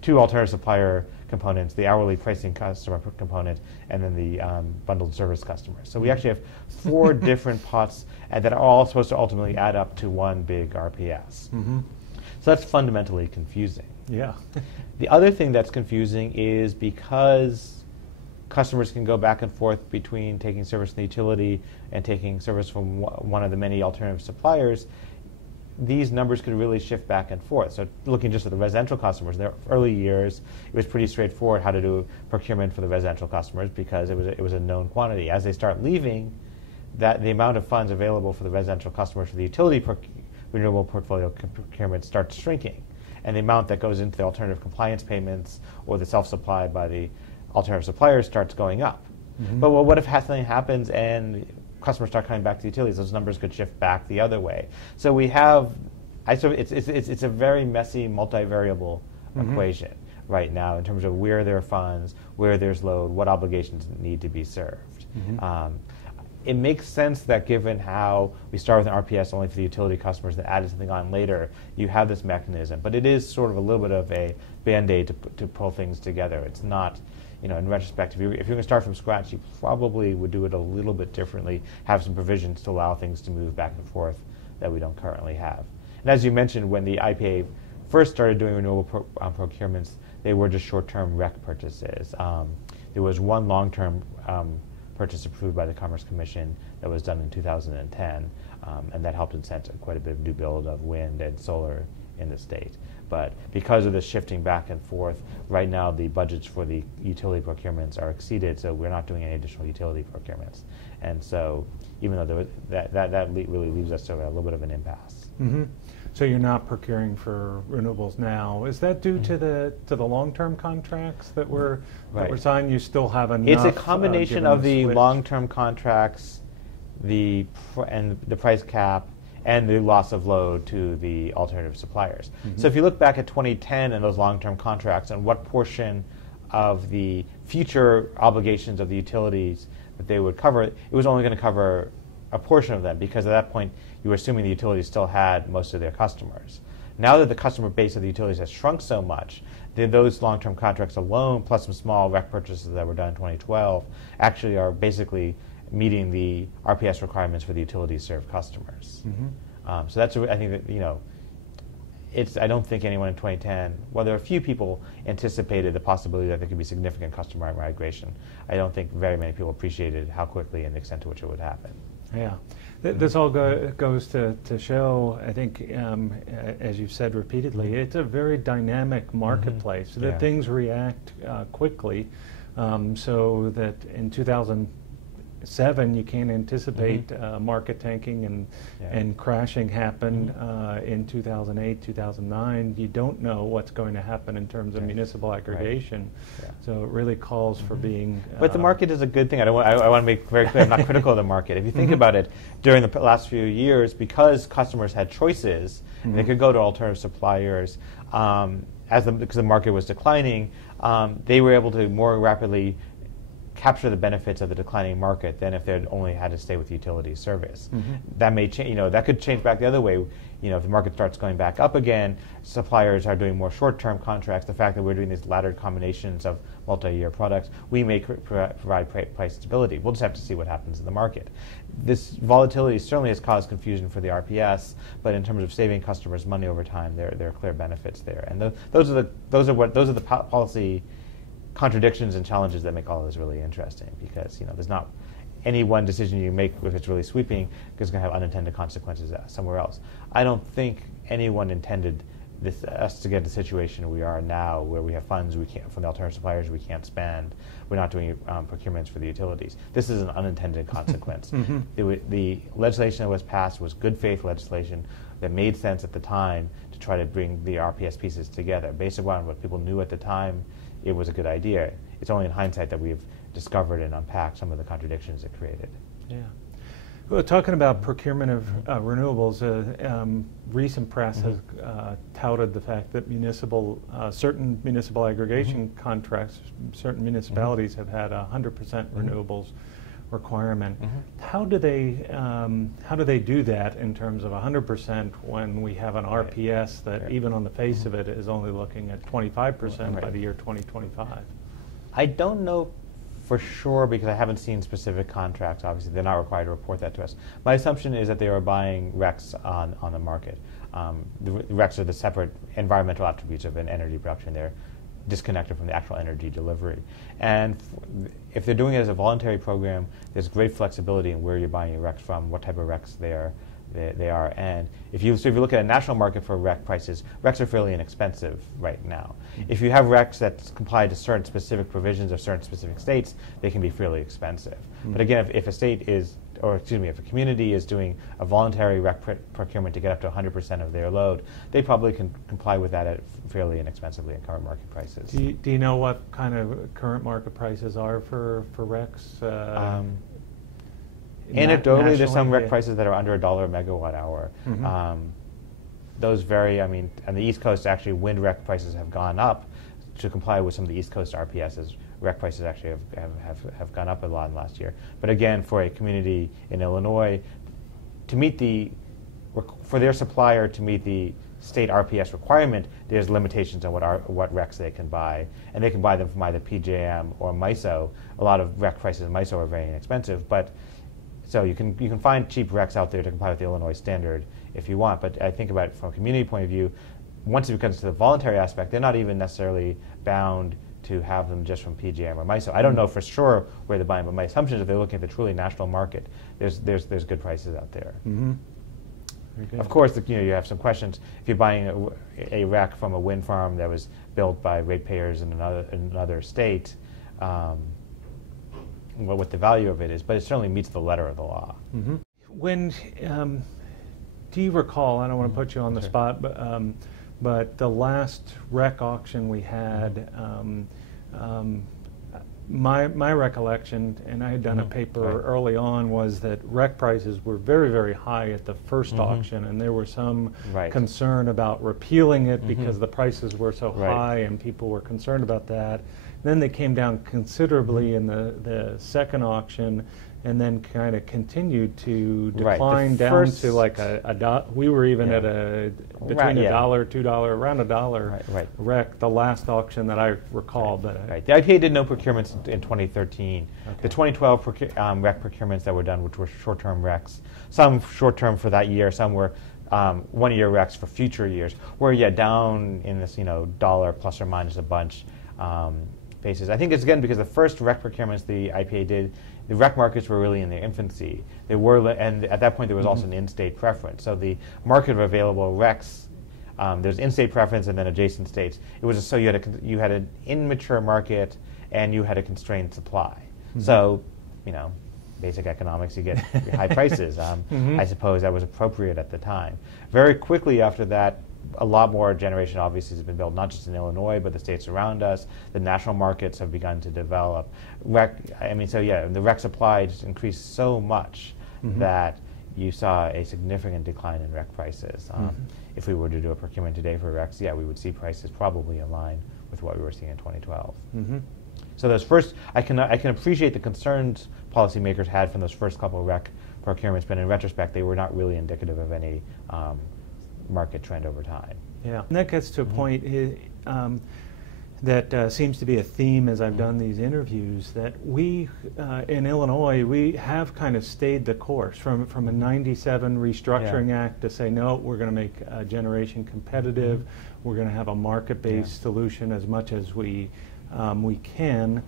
two alternative supplier components, the hourly pricing customer component, and then the bundled service customers. So we actually have 4 different pots that are all supposed to ultimately add up to one big RPS. So that's fundamentally confusing. Yeah. The other thing that's confusing is because customers can go back and forth between taking service from the utility and taking service from one of the many alternative suppliers, these numbers could really shift back and forth. So looking just at the residential customers, in their early years, it was pretty straightforward how to do procurement for the residential customers because it was a known quantity. As they start leaving, that the amount of funds available for the residential customers for the utility renewable portfolio procurement starts shrinking. And the amount that goes into the alternative compliance payments or the self-supply by the alternative suppliers starts going up. Mm-hmm. But what if something happens and customers start coming back to utilities? Those numbers could shift back the other way. So we have, it's a very messy, multivariable equation right now in terms of where there are funds, where there's load, what obligations need to be served. It makes sense that given how we start with an RPS only for the utility customers and added something on later, you have this mechanism. But it is sort of a little bit of a Band-Aid to pull things together. It's not, in retrospect, if you're going to start from scratch, you probably would do it a little bit differently, have some provisions to allow things to move back and forth that we don't currently have. And as you mentioned, when the IPA first started doing renewable procurements, they were just short-term REC purchases. There was one long-term purchase approved by the Commerce Commission that was done in 2010, and that helped incent quite a bit of new build of wind and solar in the state. But because of the shifting back and forth, right now the budgets for the utility procurements are exceeded, so we're not doing any additional utility procurements. And so even though that really leaves us to a little bit of an impasse. So you're not procuring for renewables now. Is that due to the long-term contracts that were signed? You still have enough. It's a combination of the long-term contracts, and the price cap, and the loss of load to the alternative suppliers. So if you look back at 2010 and those long-term contracts and what portion of the future obligations of the utilities that they would cover, it was only going to cover a portion of them because at that point you were assuming the utilities still had most of their customers. Now that the customer base of the utilities has shrunk so much, those long-term contracts alone, plus some small REC purchases that were done in 2012, actually are basically meeting the RPS requirements for the utility served customers. So that's, I think that, I don't think anyone in 2010, well, there are a few people anticipated the possibility that there could be significant customer migration. I don't think very many people appreciated how quickly and the extent to which it would happen. Yeah. This all goes to show, I think, as you've said repeatedly, it's a very dynamic marketplace. That things react quickly, so that in 2007 you can't anticipate market tanking and crashing happen in 2008, 2009. You don't know what's going to happen in terms of municipal aggregation. So it really calls for being... But the market is a good thing. I want to make very clear, I'm not critical of the market. If you think about it, during the last few years, because customers had choices, they could go to alternative suppliers, because the market was declining, they were able to more rapidly capture the benefits of the declining market than if they'd only had to stay with utility service. That may change. That could change back the other way. If the market starts going back up again, suppliers are doing more short-term contracts. The fact that we're doing these laddered combinations of multi-year products, we may provide price stability. We'll just have to see what happens in the market. This volatility certainly has caused confusion for the RPS, but in terms of saving customers money over time, there are clear benefits there. And those are the policy contradictions and challenges that make all of this really interesting, because there's not any one decision you make if it's really sweeping is going to have unintended consequences somewhere else. I don't think anyone intended us to get the situation we are now, where we have funds from the alternative suppliers we can't spend. We're not doing procurements for the utilities. This is an unintended consequence. The legislation that was passed was good faith legislation that made sense at the time to try to bring the RPS pieces together. Based upon what people knew at the time, it was a good idea. It's only in hindsight that we've discovered and unpacked some of the contradictions it created. Yeah. Well, talking about procurement of renewables, recent press has touted the fact that certain municipal aggregation contracts, certain municipalities have had a 100% renewables requirement. How do they do that in terms of 100% when we have an RPS that even on the face of it is only looking at 25% by the year 2025? I don't know for sure because I haven't seen specific contracts. Obviously, they're not required to report that to us. My assumption is that they are buying RECs on the market. The RECs are the separate environmental attributes of an energy production. They're disconnected from the actual energy delivery. And if they're doing it as a voluntary program, there's great flexibility in where you're buying your RECs from, what type of RECs they are. And if you look at a national market for REC prices, RECs are fairly inexpensive right now. If you have RECs that comply to certain specific provisions of certain specific states, they can be fairly expensive. But again, if a state is, or excuse me, if a community is doing a voluntary REC procurement to get up to 100% of their load, they probably can comply with that at fairly inexpensively at current market prices. Do you know what kind of current market prices are for RECs? Anecdotally, there's some REC yeah. prices that are under $1 a megawatt hour. Those vary. I mean, on the East Coast, actually, wind REC prices have gone up to comply with some of the East Coast RPSs. REC prices actually have gone up a lot in the last year. But again, for a community in Illinois, to meet for their supplier to meet the state RPS requirement, there's limitations on what RECs they can buy, and they can buy them from either PJM or MISO. A lot of REC prices in MISO are very inexpensive, but so you can find cheap RECs out there to comply with the Illinois standard if you want. But I think about it from a community point of view, once it becomes to the voluntary aspect, they're not even necessarily bound to have them just from PJM or MISO. I don't know for sure where they're buying, but my assumption is if they're looking at the truly national market, there's good prices out there. Of course, you have some questions. If you're buying a REC from a wind farm that was built by ratepayers in another state, what the value of it is, but it certainly meets the letter of the law. When do you recall? I don't want to put you on the spot, but the last REC auction we had, my recollection, and I had done a paper early on, was that REC prices were very, very high at the first auction, and there was some concern about repealing it because the prices were so high, and people were concerned about that. Then they came down considerably in the second auction, and then kind of continued to decline down to like we were even at between $1, $2, around $1 REC, the last auction that I recall. But the IPA did no procurements in 2013. The 2012 REC procurements that were done, which were short-term RECs, some short-term for that year, some were one-year RECs for future years, were down in this dollar plus or minus a bunch basis. I think it's again because the first REC procurements the IPA did, the REC markets were really in their infancy. They were, and at that point there was also an in-state preference. So the market of available RECs, there's in-state preference and then adjacent states. It was so you had an immature market and you had a constrained supply. So, basic economics, you get high prices. I suppose that was appropriate at the time. Very quickly after that, a lot more generation obviously has been built, not just in Illinois, but the states around us. The national markets have begun to develop. The REC supply just increased so much that you saw a significant decline in REC prices. If we were to do a procurement today for RECs, we would see prices probably in line with what we were seeing in 2012. So those first, I can appreciate the concerns policymakers had from those first couple of REC procurements, but in retrospect, they were not really indicative of any market trend over time. Yeah, and that gets to a point that seems to be a theme as I've done these interviews, that we, in Illinois, we have kind of stayed the course from a 97 restructuring act to say, no, we're going to make generation competitive, we're going to have a market-based solution as much as we can.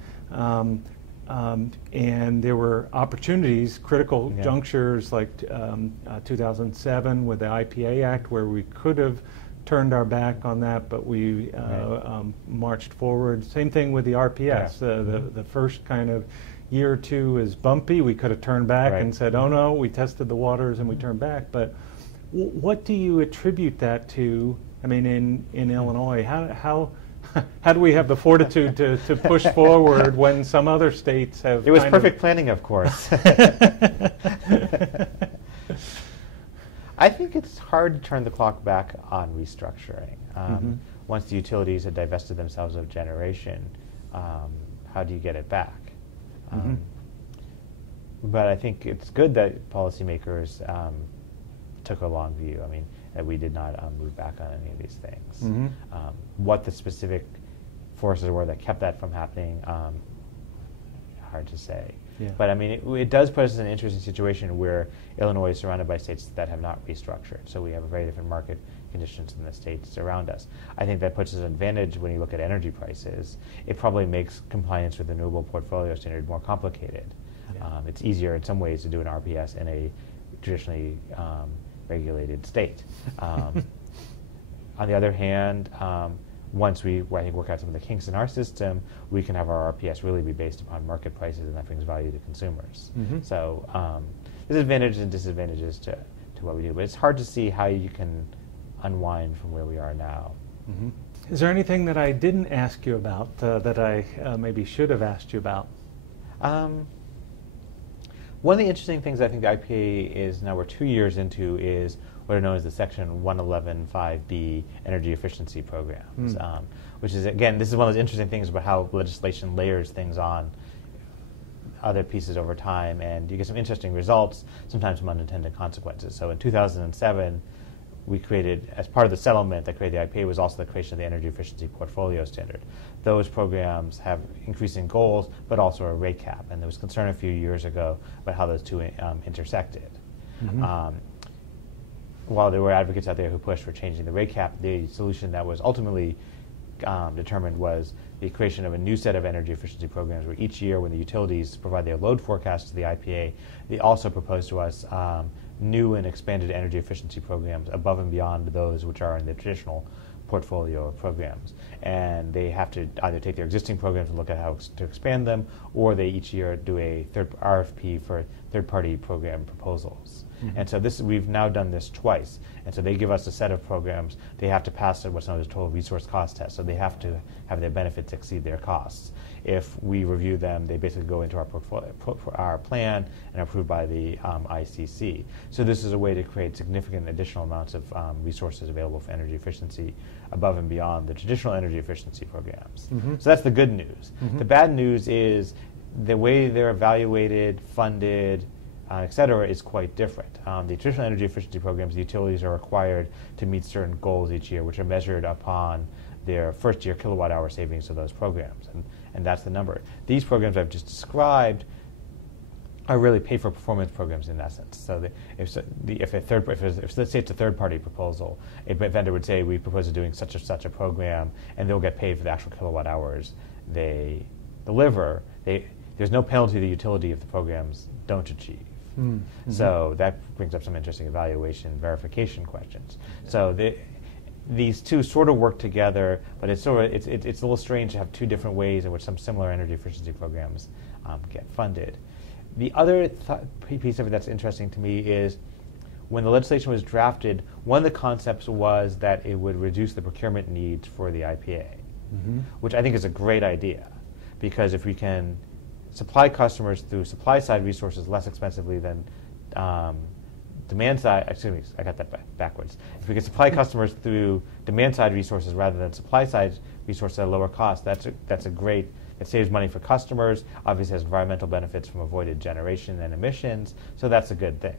And there were opportunities, critical junctures like 2007 with the IPA Act, where we could have turned our back on that, but we marched forward. Same thing with the RPS. The first kind of year or two is bumpy. We could have turned back and said, oh no, we tested the waters and we turned back. But what do you attribute that to? I mean, in Illinois, how do we have the fortitude to push forward when some other states have? It was perfect planning, of course. I think it's hard to turn the clock back on restructuring. Once the utilities had divested themselves of generation, how do you get it back? But I think it's good that policymakers took a long view. I mean, that we did not move back on any of these things. What the specific forces were that kept that from happening, hard to say. Yeah. But I mean, it does put us in an interesting situation where Illinois is surrounded by states that have not restructured. So we have a very different market conditions in the states around us. I think that puts us at an advantage when you look at energy prices. It probably makes compliance with the renewable portfolio standard more complicated. Yeah. It's easier in some ways to do an RPS in a traditionally regulated state. On the other hand, once we, I think, work out some of the kinks in our system, we can have our RPS really be based upon market prices, and that brings value to consumers. So there's advantages and disadvantages to what we do, but it's hard to see how you can unwind from where we are now. Is there anything that I didn't ask you about that I maybe should have asked you about? One of the interesting things I think the IPA is, now we're 2 years into, is what are known as the Section 111(5)B energy efficiency programs, which is, again, this is one of those interesting things about how legislation layers things on other pieces over time, and you get some interesting results, sometimes some unintended consequences. So in 2007, we created, as part of the settlement that created the IPA, was also the creation of the Energy Efficiency Portfolio Standard. Those programs have increasing goals, but also a rate cap, and there was concern a few years ago about how those two intersected. While there were advocates out there who pushed for changing the rate cap, the solution that was ultimately determined was the creation of a new set of energy efficiency programs, where each year when the utilities provide their load forecast to the IPA, they also propose to us new and expanded energy efficiency programs above and beyond those which are in the traditional portfolio of programs. And they have to either take their existing programs and look at how to expand them, or they each year do a RFP for third-party program proposals. And so we've now done this twice. And so they give us a set of programs. They have to pass what's known as total resource cost test. So they have to have their benefits exceed their costs. If we review them, they basically go into our portfolio, our plan, and are approved by the ICC. So this is a way to create significant additional amounts of resources available for energy efficiency above and beyond the traditional energy efficiency programs. So that's the good news. The bad news is the way they're evaluated, funded, et cetera, is quite different. The traditional energy efficiency programs, the utilities are required to meet certain goals each year, which are measured upon their first-year kilowatt-hour savings of those programs, and that's the number. These programs I've just described are really pay-for-performance programs in essence. So if let's say it's a third-party proposal, a vendor would say, we propose doing such and such a program, and they'll get paid for the actual kilowatt-hours they deliver. There's no penalty to the utility if the programs don't achieve. So that brings up some interesting evaluation, verification questions. So these two sort of work together, but it's a little strange to have two different ways in which some similar energy efficiency programs get funded. The other piece of it that's interesting to me is when the legislation was drafted, one of the concepts was that it would reduce the procurement needs for the IPA, which I think is a great idea, because if we can supply customers through supply-side resources less expensively than demand-side, excuse me, I got that backwards. If we can supply customers through demand-side resources rather than supply-side resources at a lower cost, that's a great, it saves money for customers, obviously has environmental benefits from avoided generation and emissions, so that's a good thing.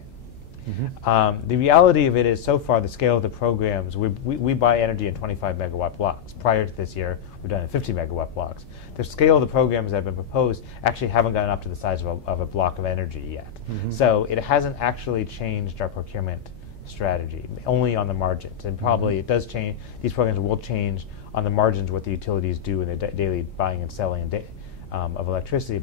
The reality of it is, so far, the scale of the programs, we buy energy in 25 megawatt blocks. Prior to this year, we've done in 50 megawatt blocks. The scale of the programs that have been proposed actually haven't gotten up to the size of a block of energy yet. So it hasn't actually changed our procurement strategy, only on the margins. And probably it does change, these programs will change on the margins what the utilities do in their daily buying and selling of electricity.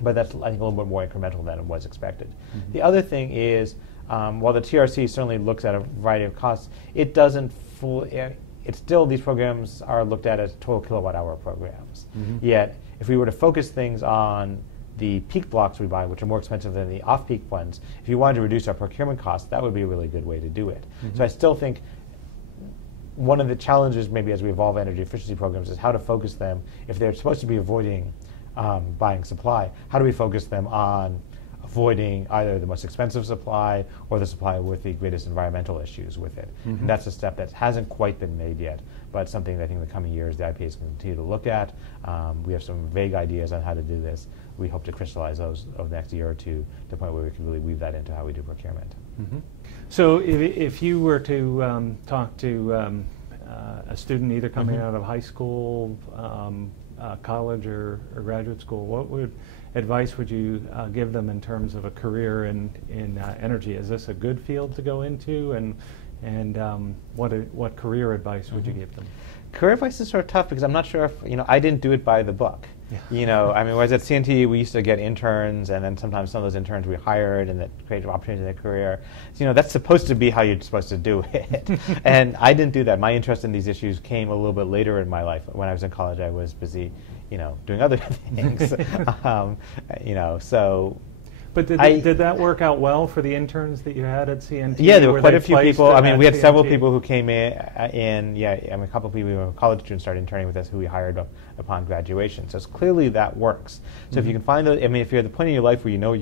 But that's, I think, a little bit more incremental than it was expected. The other thing is, while the TRC certainly looks at a variety of costs, it doesn't it's still, these programs are looked at as total kilowatt-hour programs. Yet, if we were to focus things on the peak blocks we buy, which are more expensive than the off-peak ones, if you wanted to reduce our procurement costs, that would be a really good way to do it. So I still think one of the challenges, maybe as we evolve energy efficiency programs, is how to focus them. If they're supposed to be avoiding buying supply, how do we focus them on avoiding either the most expensive supply or the supply with the greatest environmental issues with it? And that's a step that hasn't quite been made yet, but something that I think in the coming years the IPA is going to continue to look at. We have some vague ideas on how to do this. We hope to crystallize those over the next year or two to the point where we can really weave that into how we do procurement. So if you were to talk to a student either coming out of high school, college or graduate school, what advice would you give them in terms of a career in energy? Is this a good field to go into, and what career advice would you give them? Career advice is sort of tough because I'm not sure if, I didn't do it by the book. Yeah. I mean, whereas at CNT we used to get interns, and then sometimes some of those interns we hired, and that created opportunities in their career. So, that's supposed to be how you're supposed to do it. And I didn't do that. My interest in these issues came a little bit later in my life. When I was in college, I was busy, doing other things. So. But did that work out well for the interns that you had at CNT? Yeah, there were quite a few people. I mean, we had several CNT? people who came in. A couple of people who were college students started interning with us who we hired upon graduation. So it's clearly that works. So if you can find those, if you're at the point in your life where you know what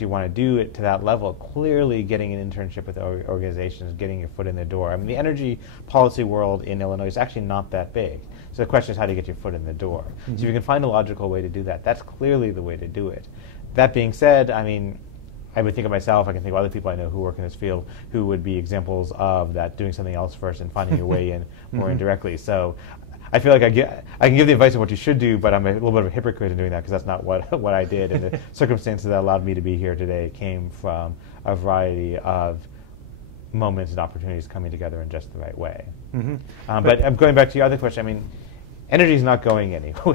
you want to do to that level, clearly getting an internship with organizations, getting your foot in the door. I mean, the energy policy world in Illinois is actually not that big. So the question is, how do you get your foot in the door? So if you can find a logical way to do that, that's clearly the way to do it. That being said, I would think of myself, I can think of other people I know who work in this field who would be examples of that, doing something else first and finding your way in more indirectly. So I feel like I can give the advice of what you should do, but I'm a little bit of a hypocrite in doing that because that's not what I did. And the circumstances that allowed me to be here today came from a variety of moments and opportunities coming together in just the right way. But I'm going back to your other question. Energy is not going anywhere.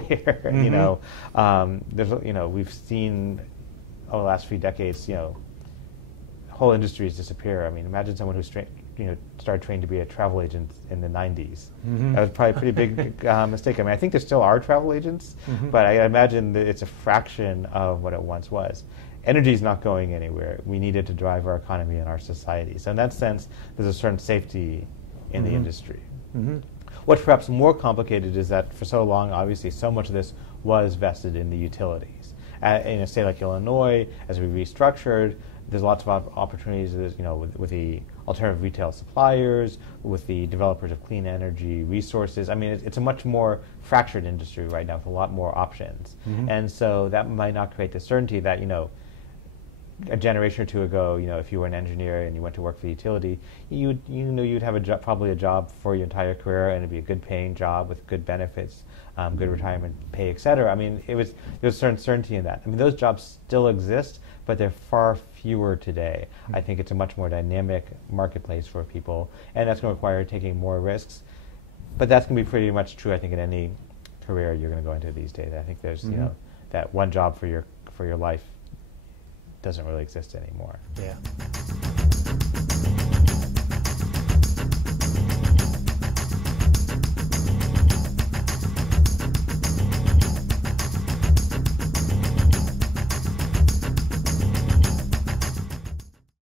We've seen over the last few decades, whole industries disappear. Imagine someone who started training to be a travel agent in the 90s. That was probably a pretty big mistake. I think there still are travel agents, but I imagine that it's a fraction of what it once was. Energy is not going anywhere. We need it to drive our economy and our society. So in that sense, there's a certain safety in the industry. What's perhaps more complicated is that for so long, obviously, so much of this was vested in the utilities. In a state like Illinois, as we restructured, there's lots of opportunities, with the alternative retail suppliers, with the developers of clean energy resources. It's a much more fractured industry right now with a lot more options. And so that might not create the certainty that, a generation or two ago, if you were an engineer and you went to work for the utility, you'd have probably a job for your entire career, and it'd be a good paying job with good benefits, good retirement pay, et cetera. There's a certain certainty in that. Those jobs still exist, but they're far fewer today. I think it's a much more dynamic marketplace for people, and that's going to require taking more risks. But that's going to be pretty much true, I think, in any career you're going to go into these days. I think there's, that one job for your life doesn't really exist anymore. Yeah.